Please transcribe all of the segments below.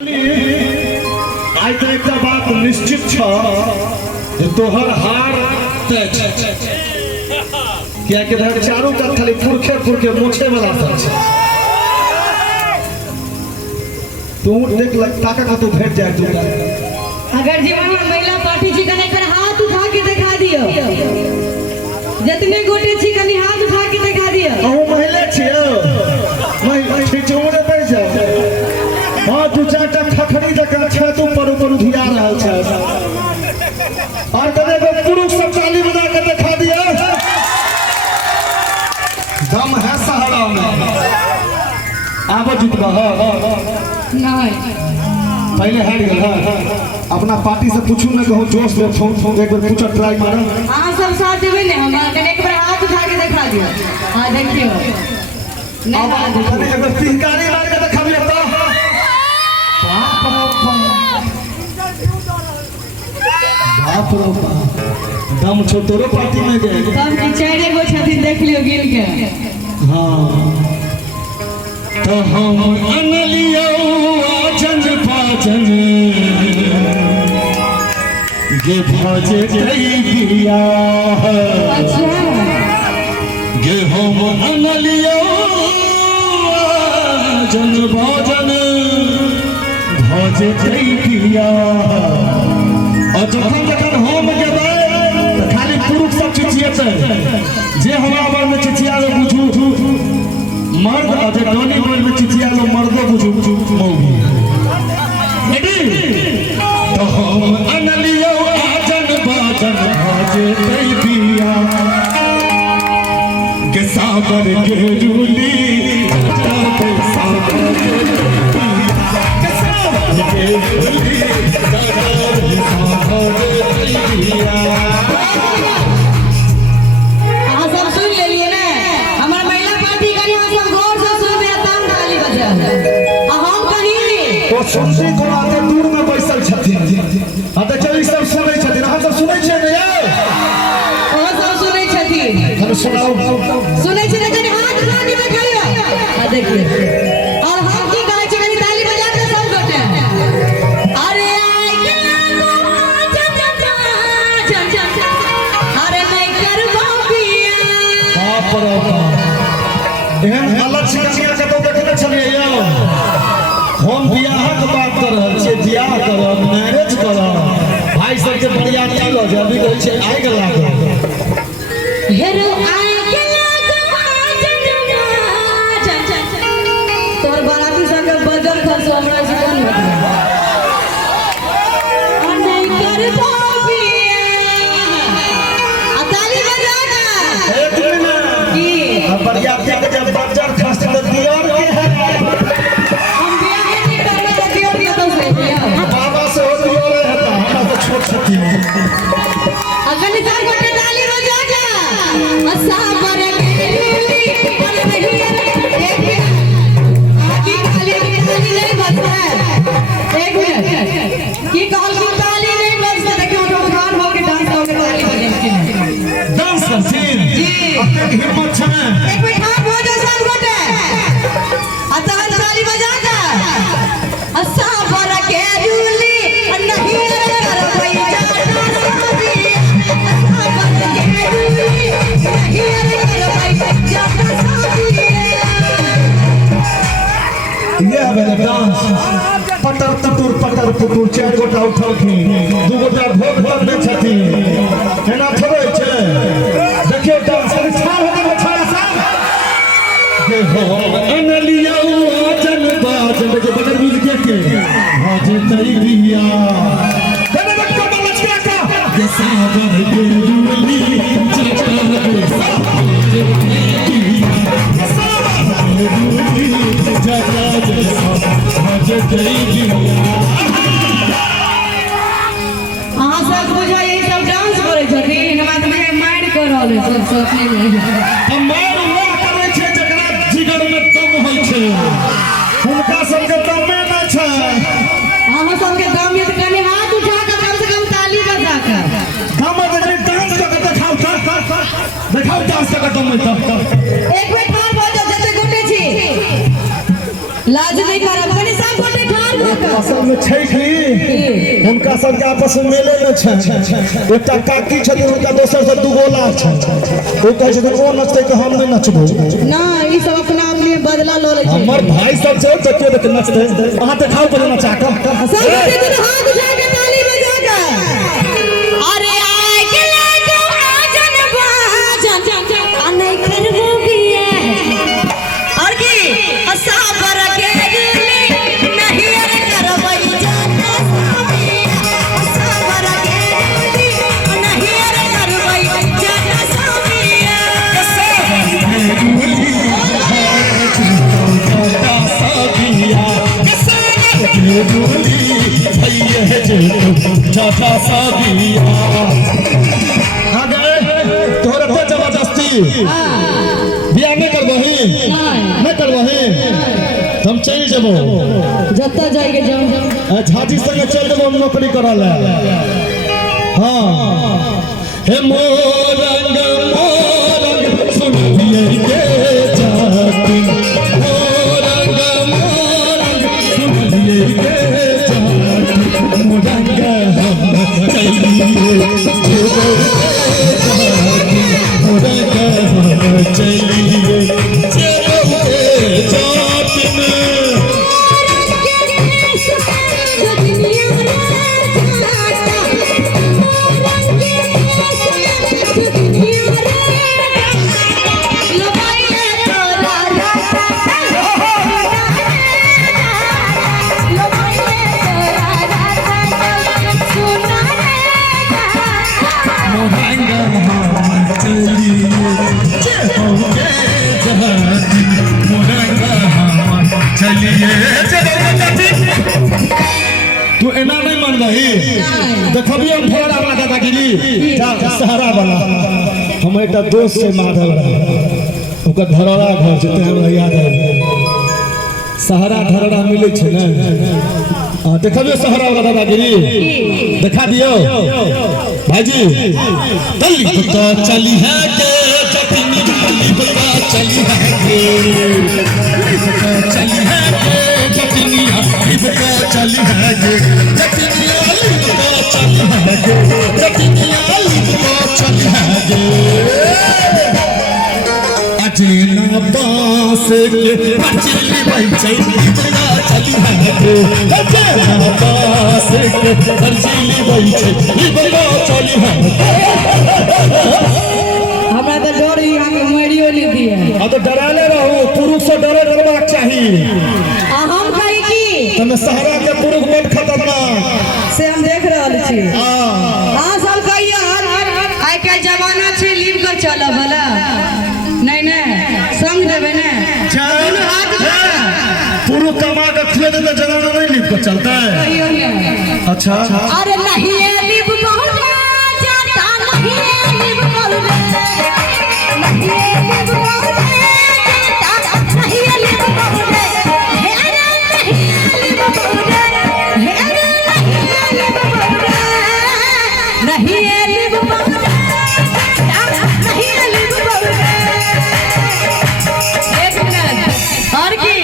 आई तो एक बात निश्चित तोहर हार तय क्या कि चारों का खाली पुरखे पुरखे मोछे वाला सब तू देख लगता का तू भेट जाए तू अगर जीवन में महिला पार्टी चिकन एक हाथ उठा के दिखा दियो जितने गोटे चिकन हाथ उठा के दिखा दियो ओ महिला छियो महिला छिचोड़े पे जा हां तू चाटा खखड़ी तक अच्छा तू पर धिया रहल छ और तने को पुरुष सब ताली बजा के दिखा दिया दम है सहारा में आबो जितबा नहीं पहले हार गया अपना पार्टी से पूछू ना कहो जोश में फोन एक बार पूछो ट्राई मारो हां सब साथ देवे ने हम एक बार हाथ उठा के दिखा दियो हां देखियो नहीं एक बार तिहकारी मार के दिखा ले तो बाप रे बाप दम छो तोरो पार्टी में गए सब की चारे गो छथिन देख लियो गिन के हां तो हम अनलियो आजन पाजन गे भजे गई दिया अच्छा गे हम अनलियो आजन पाजन भजे गई दिया और जखन जखन हम गेबै त खाली पुरुष सब चिचिएतै जे हमरा बारे में चिचिया बुझू मर्द अजय टोनी बोल में चिचिया लो मर्दो बुझू मौगी रेडी तो हम अनलियो आजन बाजन भजे तई पिया के सागर के रूली के सागर के रूली सागर पिया सुनसी को आते दूर में बैसल छथिन अते चली सब सुनै छथिन हम सब सुनै छियै ने यार ओ सब सुनै छथिन हम सुनाओ सुनै छी ने कनी हाथ उठा के दिखाइयो आ देखिए और हम की कहै छी कनी ताली बजा के सब गोटे अरे आई के चम अरे नहीं करबो पिया बाप रे बाप एहन हालत शिक्षा के तो देखने छलिए यौ हम बियाहक बात कर रहल छियै बियाह करब मैरिज करब भाई सबके बरियाती ल जाबी कहै छै आइ के लागल हेरो आई के तोर बाराती संग बजल खर्च हमरा जीवन में नहीं करबो पिया आ ताली बजा के एक मिनट की बरियाती के जब बजल खर्च त दियो के है बाबा से हो दियो रे हता हमरा तो छोट छथि अगन चार गोटे ताली बजा के असाबर गेली पर नहीं एक की ताली नहीं बजता एक मिनट की कहल की ताली नहीं बजता देखियो तो भगवान हो के डांस हो के ताली बजेंगे डांस करथिन जी अपने हिम्मत छ एक मिनट हाथ बजा सब गोटे अतः ताली बजा के असाबर गेली नहीं कर भाई जाना साबी असाबर गेली नहीं कर भाई जाना साबी ये है डांस पटर पुटुर चार गोटा उठलखिन दू गोटा भोग भोग में छथिन एना थोड़े छै देखियो डांस ठाड़ हो गए छाड़ा साहब के हो अनलियो आजन बाजन के बदर बुझ के हाजे तई बिया तने बक्का बलच के का के सागर के रूली चचा के सागर जगा जे हाजे तई बिया हां सब बुझा ये सब डांस करे छथिन हमरा त माइंड कर रहल है सब सोचने में हमार वो करे छै जकरा जिगर में दम होय छै हुनका सबके दमे न छै हम सबके दम ये कनी हाथ उठा के कम से कम ताली बजा के हम अगर डांस करके दिखाओ दिखाओ डांस करके दम में एक मिनट हाथ बजा जते गोटे छी लाज नहीं करब कनी सब गोटे ठाड़ हो के असल में छै कि उनका सबके आपस में मेले में छै एकटा काकी छथिन उनका दोसर से दू गोला छै ओ कहै छथिन ओ नचतै कि हम नहीं नचबो ना ई सब अपना आप में बदला ल लै छै हमर भाई सब छै तो के देख नचतै अहाँ देखाओ पहले नचा के सब दिन हाथ उठा के ताली बजा के अरे आए के लागो आजन बाजन आ नहीं करबो बिया और की असाबर के दिली नहीं अरे करबै जाना असाबर के दिली नहीं अरे करबै जाना सामिया चाचा साबिया आगे तोहरे पे जबरदस्ती बियाह नहीं करबही नहीं करबही हम चल जेबो जत्ता जाएगे जाओ झाजी संगे चल जेबो हम नौकरी करल हां हे मोरंग सुनिए के जाती मोरंग सुनिए के तू एना नहीं मान रही देखबी हम थोड़ा अपना दादागिरी सहारा वाला हम एक दोस्त से माधव ओकर धरड़ा घर छै हमरा याद है सहारा धरड़ा मिले छै ना देखबियो सहारा वाला दादागिरी दिखा दियो भाईजी दली तो चली है के चटनी बता चली है के चली है के चटनी बता चली है के चटनी बता चली है के चटनी बता चली है के अजीना बास के पचली भाई चली बता चली है के अजीना बास के पचली भाई चली बता चली है हमरा तो डर यहाँ के मरियो ली दिए अब तो डराले रहो पुरुष से डरबाक चाहिए हम कही की तने सहारा के पुरुष बड़ खतरनाक से हम देख रहल छी हां हां सब कहियो आइ के जमाना छै लीव के चलब भला नहीं नहीं संग देबे ने दोनों हाथ पुरुष कमा के खुले दे तो जमाना नहीं लीव के चलता है अच्छा अरे नहीं ये लीव बहुत जाता नहीं ये लीव बहुत नहीं ये लीव बहुत जाता नहीं ये लीव बहुत है अरे नहीं ये लीव बहुत है अरे नहीं ये लीव बहुत नहीं ये लीव बहुत एक मिनट और की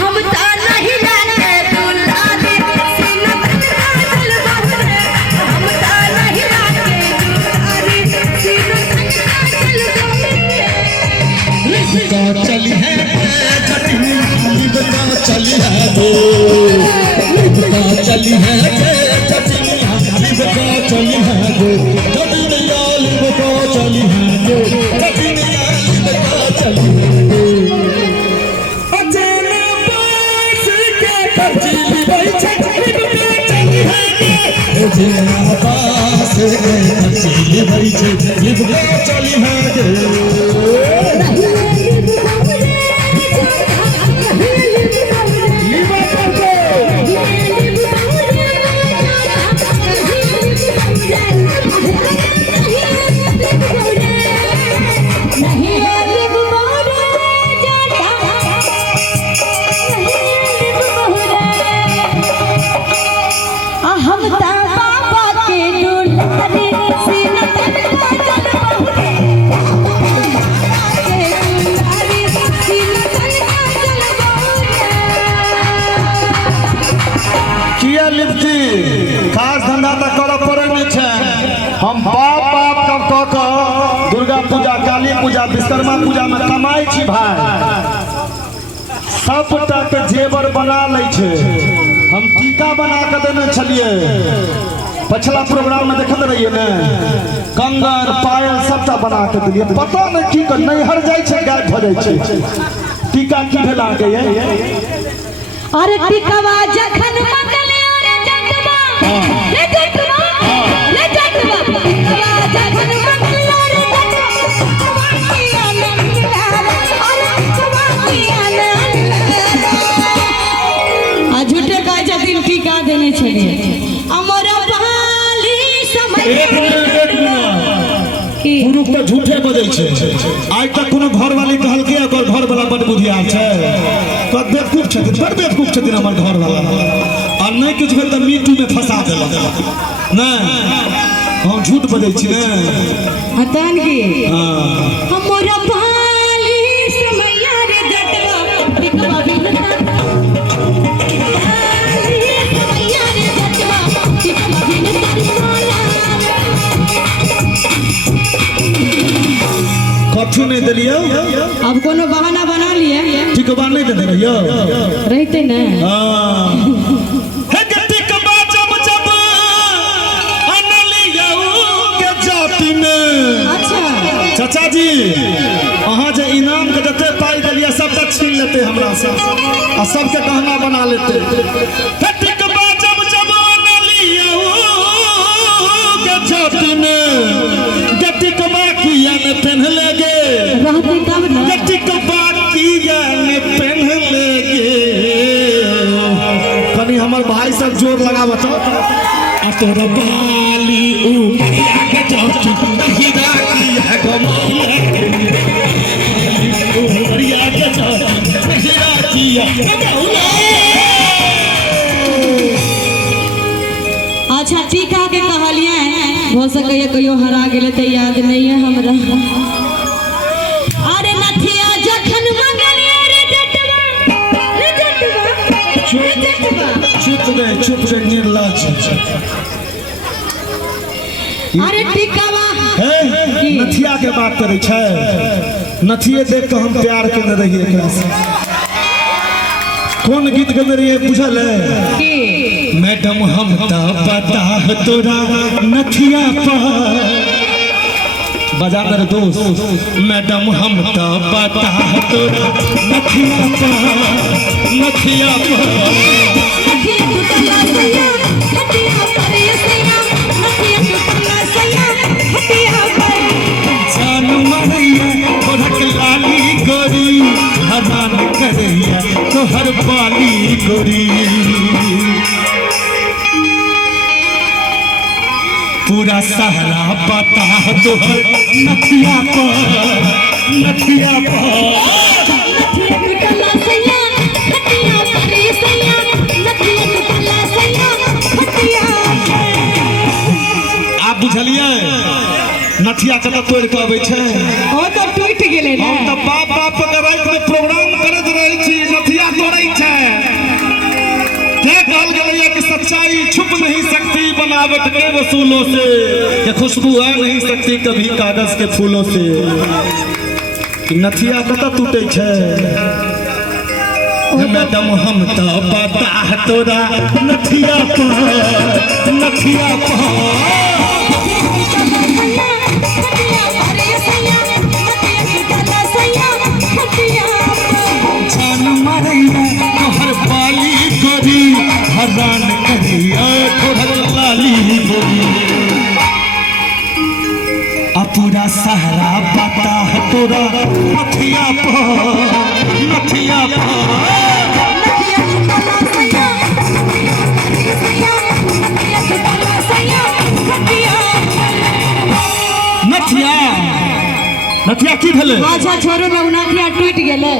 हम ता नहीं जाने दुल्हा दे सीना चल बहुत हम ता नहीं जाने दुल्हा दे सीना चल बहुत चली है चटनी बता चली है बता चली है चटनी बता चली है चटनी बता चली है चटनी बता चली है अचानक बास के पचली भाई चटनी बता चली है अचानक बास के पचली भाई चटनी बता चली है हम ता बाबा के दुलारे सीना तन चल बहुरे के दुलारे सीना तन चल बहुरे लिया लिपटी खास धंधा तक करऽ पड़ै नहीं छै। हम बाप बाप कब कह दुर्गा पूजा काली पूजा विश्वकर्मा पूजा में कमाई छी भाई। सबटा के जेवर बना लै छै। हम टीका बना के देने छलिए पछला प्रोग्राम में देखते रहिए ने कंगन पायल सबटा बना के दिलिए। पता नहीं की कर नैहर जाय छै गायब भ जाय छै। टीका की भेला के ये अरे टिकवा जखन मंगले रे जटवा रे जटवा रे जटवा टिकवा जखन मंगले रे जटवा की आनंद अरे टिकवा की आनंद आ झूठे का जतिन टीका देने छलिए अमर बहाली समय पुरुष तो झूठे बजै छै। आज तक कोनो घर वाली कहलकै ओकर घर वाला बड़ बुधियार छै। तो बेवकूफ छथिन बड़ बेवकूफ छथिन हमर घर वाला। और नहीं कुछ भेल तो मीटू में फंसा देलक नहीं हम झूठ बजै छी ने हतन की हां हमर बहाली समय रे जटवा टिकवा बिनता कछु नहीं दिलियो। अब कोनो बहाना बना लिए टिकवा नहीं दे रहियो रहते न हां हे के टिकवा जब जब अनलियो के जाति में। अच्छा चाचा जी अहाँ जे इनाम के जते पाई देलिए सब तक छीन लेते हमरा से आ सबके गहना बना लेते। हे टिकवा जब जब अनलियो के जाति में टिकवा किया ने पहन लेगे रहते तब न टिकवा किया ने पहन लेगे। कनी हमर भाई सब जोर लगावत आ तोरा बाली उमरिया के जाति हीरा किया गमौले उमरिया के जाति हीरा किया गमौले। अच्छा टीका के कहलिए हो सके कहियो हरा गेले त याद नहीं है हमरा। अरे नथिया जखन मंगलिए रे जटवा रे जटवा रे जटवा चुप रे निर्लज। अरे टिकवा है नथिया के बात करे छै। नथिए देख के हम प्यार केने रहिए एकरा से। कौन गीत गाने रहिए बुझल है की मैडम हम ता पता तोरा नथिया पर बजा मेरे दोस्त मैडम हम ता पता तोरा नथिया पर नथिया पर नथिया टूटला सैया हटिया पर सैया नथिया टूटला सैया हटिया पर जान मरैया तोहर लाली गोरी हरान करैया तोहर बाली गोरी। पूरा सहरा पता तोहर नथिया पर नथिया पर नथिया टूटला सैया हटिया पर सैया नथिया टूटला सैया हटिया आप बुझलिए नथिया कत तोड़ के अबै छै। ओ तो टूट गेले हम ना तो बाप बाप के रात में प्रोग्राम करत रही छी नथिया तोड़ै छै। क्या कहल गया कि सच्चाई छुप नहीं सकती बनावट के वसूलों से ये खुशबू आ नहीं सकती कभी कागज के फूलों से। नथिया कत टूटे छै मैडम हम तो पता तोरा नथिया पर नथिया पर जान मारैया तोहर बाली गोरी हरान करिया तोहर लाली गोरी। आ पूरा सहरा पता तोरा नथिया पर नथिया पर नथिया नथिया की भेले। अच्छा छोरो में नथिया टूट गेले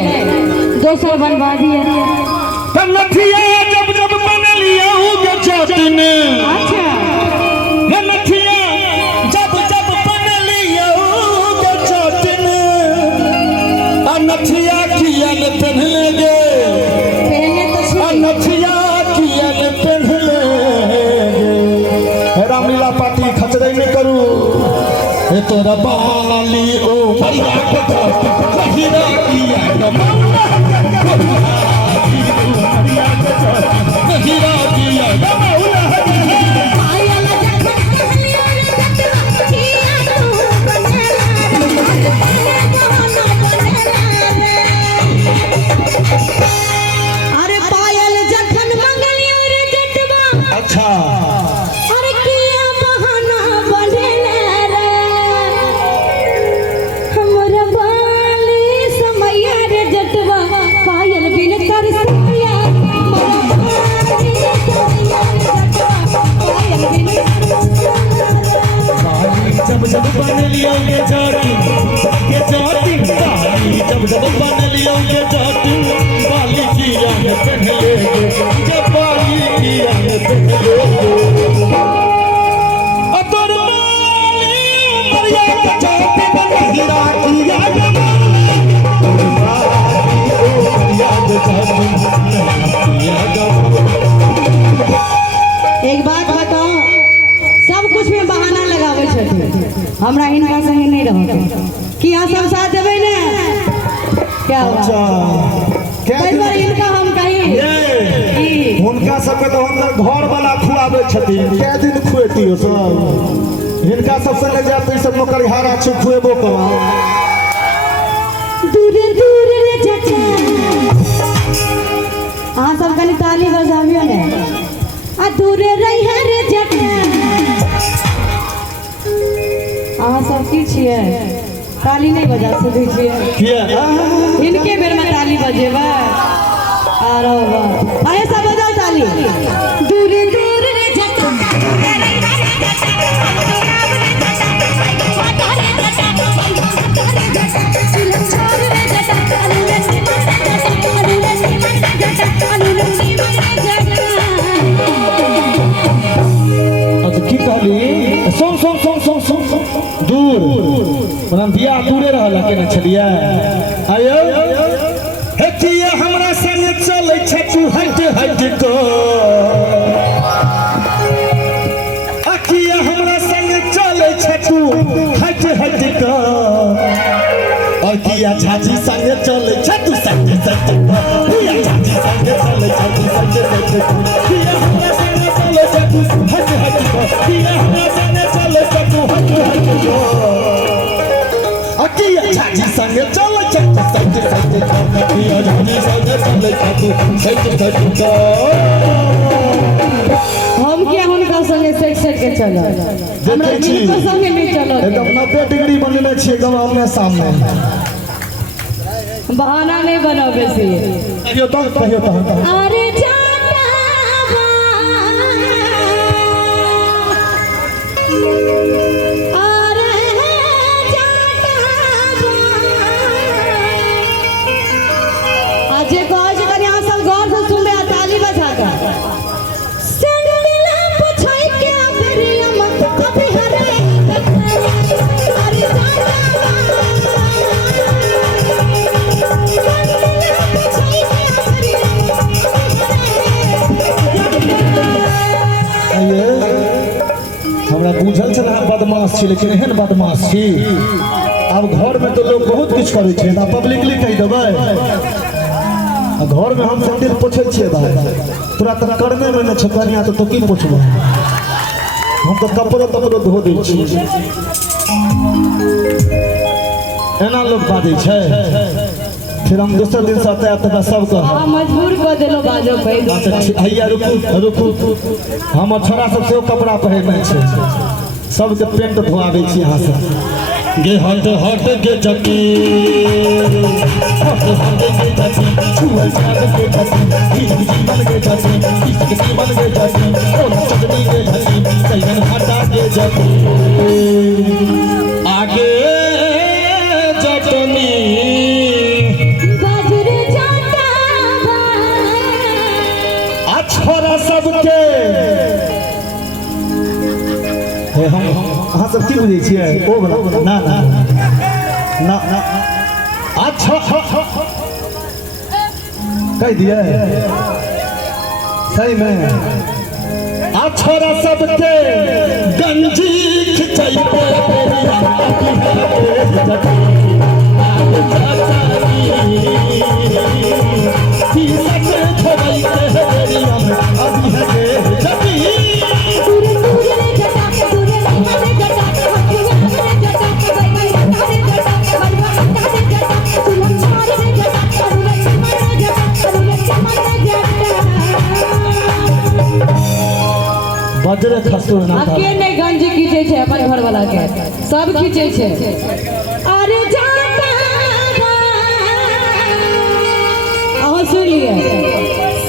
दोसर बनवा दिए। नथिया जब जब बनलिया के चटन अच्छा नथिया जब जब बनलिया के चटन नथिया किया ने पहन ले पहले तो नथिया किया ने पहन ले रामलीला पार्टी खचरे नहीं करू ए तोरा बाली ओ भैया को हीरा किया गमौला हीरा किया गमौला पायल अरे पायल जखन मंगलियो रे जटवा अच्छा अरे किया बहाना बनेला रे हमरा बाली समैया रे जटवा पायल बिन कर सैया जब जब बन लियोगे जाती ये जाती बाली जब जब बन लियोगे जाती बाली की रंग पहन लेगे जब बाली की रंग पहन लेगे अतर बाली मरिया के जाती बन हीरा किया एक बात बताओ सब कुछ में बहाना लगावे छथिन हमरा इनका संगे नहीं रहोगे कि यहाँ सब साथ देवे ने क्या हुआ कई बार इनका हम कहीं उनका सबके तो हम घर वाला खुआबे छथिन कै दिन खुएती हो सब हिनका सब संगे जाते सब नौकरिहारा छ खुएबो करा दूर दूर रे चाचा अहाँ सब कनी ताली बजाबियो ने आ दूर रही है रे चाचा अहाँ सब की छियै ताली नहीं बजा सकै छियै किया इनके बेर में ताली बजेबा आरो आए सब बजाओ ताली दूर दूर रे चाचा की कहली सुन सुन सुन सुन सुन दूर मतलब बिया दूरे रहला केना छलिया आयो हे किया हमरा संग चलै छ तू हट हट को अकिया हमरा संग चलै छ तू हट हट को और किया झाजी संग चलै छ तू सट सट को किया झाजी संग चलै छ तू सट सट को किया हमरा संग चलै छ तू हट हट को किया हमरा संग चलै छ तू हट हट को अकिया झाजी संग चलै छ तू सट सट को किया झाजी संग चलै छ तू सट सट को हम क्या उनका संगे सेट सेट के चलो हमरा इनका संगे नहीं चलो एकदम 90 डिग्री बनने छिए एकदम आमने सामने बहाना नहीं बनाओ बेसी कहियो तो अरे जाना अरे जाना आज गौर से करिए सब गौर से सुन रहे ताली बजा कर हमरा बुझल छल अहाँ बदमाश छी लेकिन एहन बदमाश छी अब घर में तो लोग बहुत कुछ करे छे ना पब्लिकली कह देबै घर में हम सैंडल पोछे छिए भाई तोरा तक करने में न छकनिया तो की पोछबो हम तो कपड़ो धो दै छी एना लोग बाजै छै फिर हम दूसरे दिन से आते आते सब कह मजबूर कर देलो बाजो पे हैया रुकू हमर छोरा सब से कपड़ा पहिरने छै सबके पेंट धोआबै छी यहाँ से गे हट हट गे जकी हट हट गे जकी छुअल छाप गे जकी जीवन गे जकी किसके जीवन गे जकी ओ चटनी गे जकी सैयन हटा गे जकी आगे जटनी छोरा सबके हम अहाँ सब की बुझे छियै ओ बला ना ना ना ना अच्छा कह दिए सही में आ छोरा सबके गंजी खिंचैते बजरे खसतो ना आके नहीं गंजी खींचे छे अपन घर वाला के सब खींचे छे अरे जाता आओ सुन लिए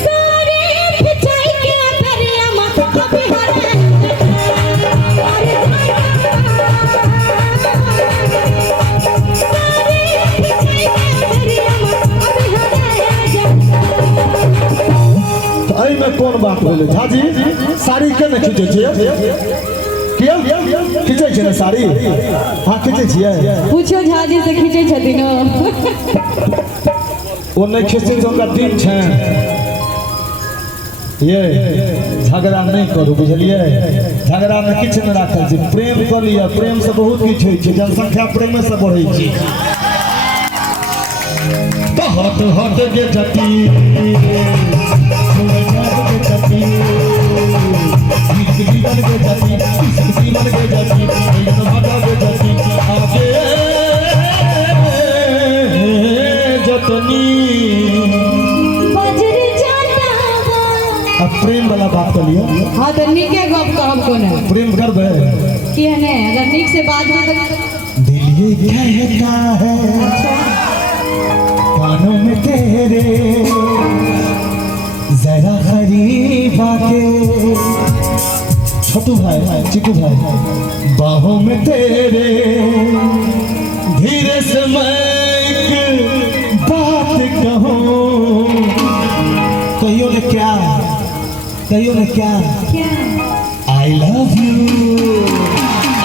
सारे खिंचाई के दरिया में कभी हर में कौन बात बोले झाजी साड़ी के न खींचे छिए किया खींचे छै साड़ी हां खींचे छिए पूछो झाजी से खींचे छथिन ओ नहीं खींचे तो उनका दिन छै ये झगड़ा नहीं करू बुझलिए झगड़ा में किछ न राखल छै प्रेम कर लिया प्रेम से बहुत किछ होय छै जनसंख्या प्रेम से बढ़ै छै तो हट हट के जती प्रेम वाला बात कर लिया हाँ तो नीके गप कहब कोने प्रेम करबे कि है ने अगर नीक से बात में दिल ये कहता है कानों में तेरे जरा करीब आके छोटू भाई चिकू भाई बाहों में तेरे धीरे से मैं एक बात कहूँ कहियो ने क्या I love you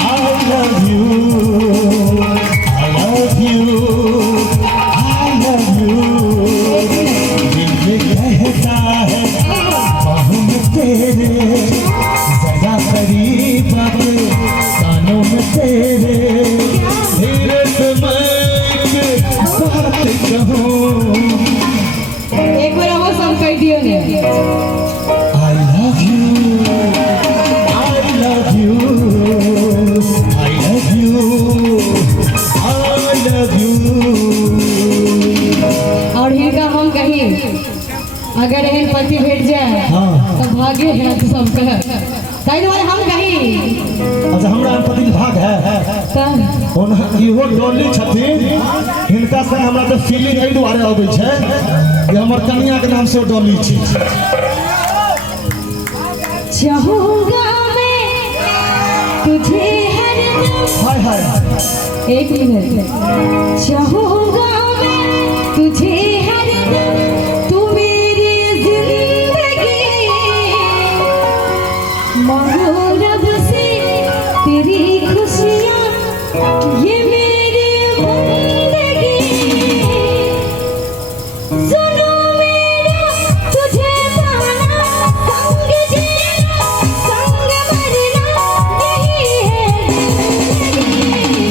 I love you I love you I love you दिल में कहता है बाहों में तेरे जरा करीब आके कानों में तेरे धीरे से मैं एक बात कहूँ एक बार वो सब कह दियो ने I love you I love you I love you I love you और हिनका हम कहीं अगर एहन पति भेट जाए हाँ तो भाग्य है तो सबके ताहि दुआरे हम कहीं अच्छा हमरा पति भाग है तब इहो डोली छथिन हिनका संग हमरा तो फीलिंग एहि दुआरे अबै छै कि हमर कन्या के नाम से डोली छी चाहूंगा मैं तुझे हरदम हाय हाय एक मिनट चाहूंगा मैं तुझे हरदम तू मेरी जिंदगी मांगो रब से तेरी खुशियाँ ये मेरी जिंदगी सुनो मेरा तुझे पाना संग जीना संग मरना यही है जिंदगी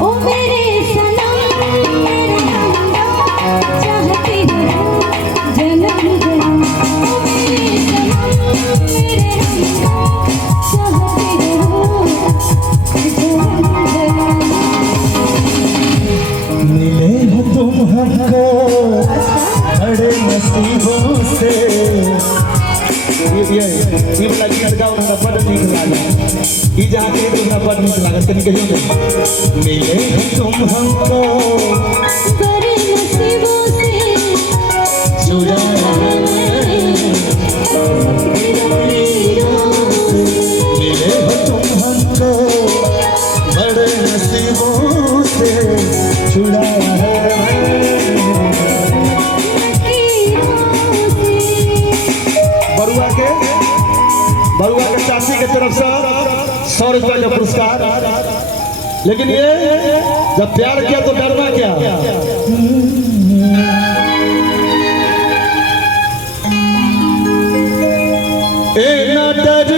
ओ मेरे सनम मेरे हमदम चाहती रहूं जन्म जन्म ओ मेरे सनम मेरे हमदम चाहती रहूं जन्म जन्म मिले हो तुम हमको बड़े नसीबों से ये वाला गीत गाओ ना बड़ नीक लागे ई जहाँ के ना बड़ नीक लागे तनी कहियो ने मिले हो तुम हमको बड़े नसीबों से जुड़ा मिले हो तुम हमको बड़े नसीबों से जुड़ा है बरुआ के चाची के तरफ से 100 रुपया का पुरस्कार लेकिन ये जब प्यार किया तो डरना क्या ए ना डर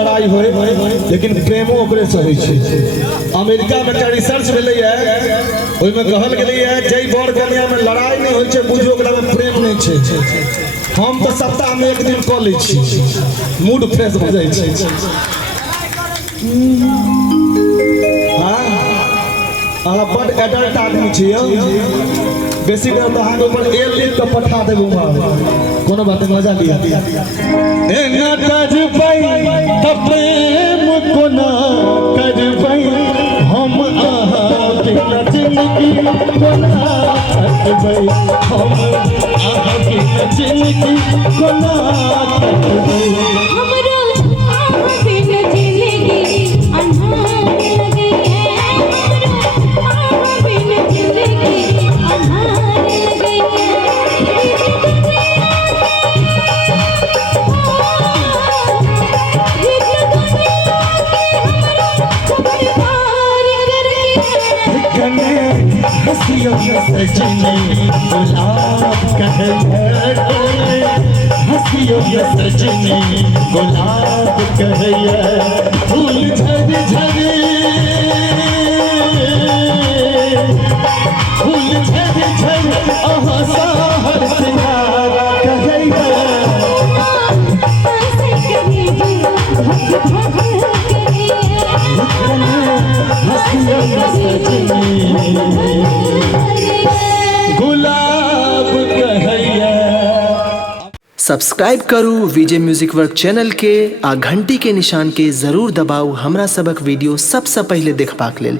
लड़ाई होए लेकिन प्रेमो ओकरे से होइ छै। अमेरिका में एकटा रिसर्च भेलै है, ओहि में कहल गेलै है जै बर कन्या में लड़ाई नहीं होइ छै बुझियो ओकरा में प्रेम नहीं छै। हम तो सप्ताह में एक दिन कऽ लै छी, मूड फ्रेश भऽ जाइ छै। अहाँ बड़ एडल्ट आदमी छियै, बेसी देर तो अहाँके ऊपर एल लिख के पठा देबू, कोनो बात नहीं, मजा लिया। एना करबै त प्रेम कोना करबै, हम अहाँ बिना जिंदगी कोना कटबै, हम अहाँ बिना जिंदगी कोना कटबै। हमरो आहा बिन जिंदगी अन्हार लगे है, हमरो आहा बिन जिंदगी अन्हार लगे है। हसियो सजनी गुलाब कहैया, हसियो सजनी गुलाब कहैया, फूल झड़ झड़ फूल झड़ झड़ अहाँ साहर सिंगार कहैया। गुलाब कहैया। सब्सक्राइब करू विजय म्यूजिक वर्क चैनल के आ घंटी के निशान के जरूर दबाऊ हमरा सबक वीडियो सबसे पहले देखबाक लेल।